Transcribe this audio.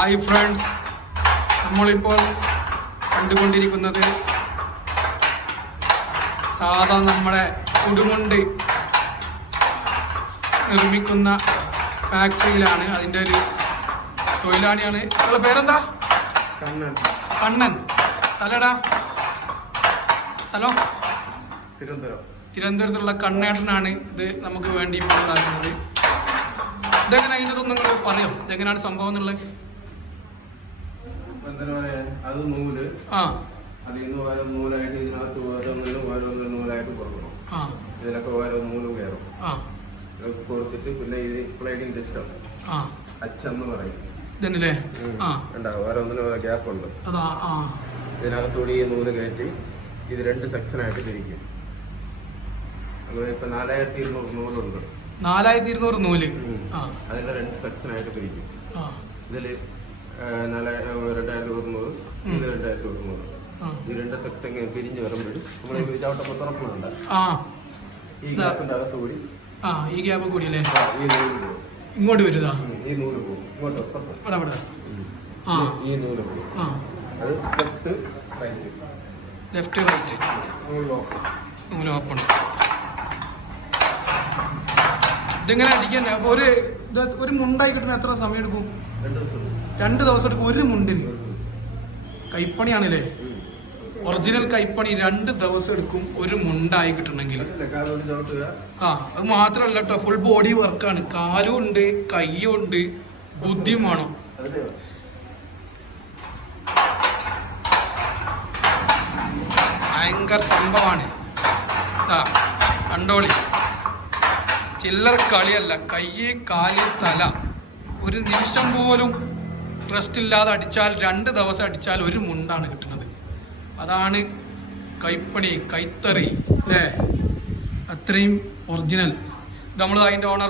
Hi friends. നമ്മളിപ്പോൾ കണ്ടുകൊണ്ടിരിക്കുന്നത് സാധാ നമ്മളെ കുടുമുണ്ട് നിർമ്മിക്കുന്ന ഫാക്ടറിയിലാണ്. അതിന്റെ ഒരു തൊഴിലാളിയാണ്. നിങ്ങളുടെ പേരെന്താ? കണ്ണൻ. കണ്ണൻ. സ്ഥലടാ സ്ഥലം? തിരുവനന്തപുരം. തിരുവനന്തപുരത്തുള്ള കണ്ണേട്ടനാണ് ഇത് നമുക്ക് വേണ്ടി ഇപ്പോൾ ഉണ്ടാക്കുന്നത്. ഇതെങ്ങനെ അതിന്റെ ഇതൊന്നും നിങ്ങൾ പറയോ? ഇതെങ്ങനെയാണ് സംഭവം എന്നുള്ളത്? അത് നൂൽ. അതിൽ നിന്ന് ഓരോ നൂലായിട്ട് ഇതിനകത്ത് ഓരോന്നിനും ഓരോന്ന് നൂലായിട്ട് കൊടുക്കണം. ആ. ഇതിലൊക്കെ ഓരോ നൂൽ കയറും. ഇതൊക്കെ കൊടുത്തിട്ട് പിന്നെ ഇത് പ്ലേറ്റിംഗ് സിസ്റ്റം അച്ചെന്ന് പറയും. ഓരോന്നിനും ഓരോ ഗ്യാപ്പ് ഉണ്ട് ഇതിനകത്തൂടി ഈ നൂൽ കയറ്റി ഇത് രണ്ട് സെക്ഷനായിട്ട് തിരിക്കും. ഇപ്പൊ നാലായിരത്തി ഇരുന്നൂറ് നൂലുണ്ട് നാലായിരത്തി ഇരുന്നൂറ് നൂൽ അതിന്റെ രണ്ട് സെക്ഷനായിട്ട് തിരിക്കും. ഇതിൽ നാലാ രണ്ടായിരത്തി ഒരുന്നൂറ് ഇത് രണ്ടായിരത്തി ഒരുന്നൂറ് ആ. ഈ രണ്ട് സെക്ഷൻ പിരിഞ്ഞ് വരുമ്പോഴും നമ്മൾ ചവിട്ടപ്പോൾ തുറക്കുന്നുണ്ട്. ആ. ഈ ഗ്യാപ്പിന്റെ അകത്ത് കൂടി ആ ഈ ഗ്യാപ്പ് കൂടി അല്ലേ ആ, ഈ നൂൽ പോകും. ഇങ്ങോട്ട് വരുതാ? ഈ നൂൽ പോകും. ഇങ്ങോട്ട് ആ. ഈ നൂൽ പോകും. ആ. അത് ലെഫ്റ്റ് റൈറ്റ്. Left right. നൂൽ ലോക്ക് നൂൽ ഓപ്പൺ. ഇതിങ്ങനെ അടിക്കാൻ? ഒരു ഇത് ഒരു മുണ്ടായി കിട്ടുന്ന എത്ര സമയം എടുക്കും? രണ്ട് ദിവസം. രണ്ട് ദിവസം എടുക്കും ഒരു മുണ്ടിന്. കൈപ്പണിയാണല്ലേ? ഒറിജിനൽ കൈപ്പണി രണ്ട് ദിവസം എടുക്കും ഒരു മുണ്ടായി കിട്ടണമെങ്കിൽ. ആ അത് മാത്രമല്ല ഫുൾ ബോഡി വർക്കാണ് കാലും ഉണ്ട് കയ്യും ഉണ്ട് ബുദ്ധിയും വേണം. ഭയങ്കര സംഭവമാണ്. കണ്ടോളി. ചില്ലറ കളിയല്ല കൈ കാൽ തല. ഒരു നിമിഷം പോലും റെസ്റ്റ് ഇല്ലാതെ അടിച്ചാൽ രണ്ട് ദിവസം അടിച്ചാൽ ഒരു മുണ്ടാണ് കിട്ടുന്നത്. അതാണ് കൈപ്പണി കൈത്തറി അല്ലേ അത്രയും ഒറിജിനൽ നമ്മൾ അതിന്റെ ഓണർ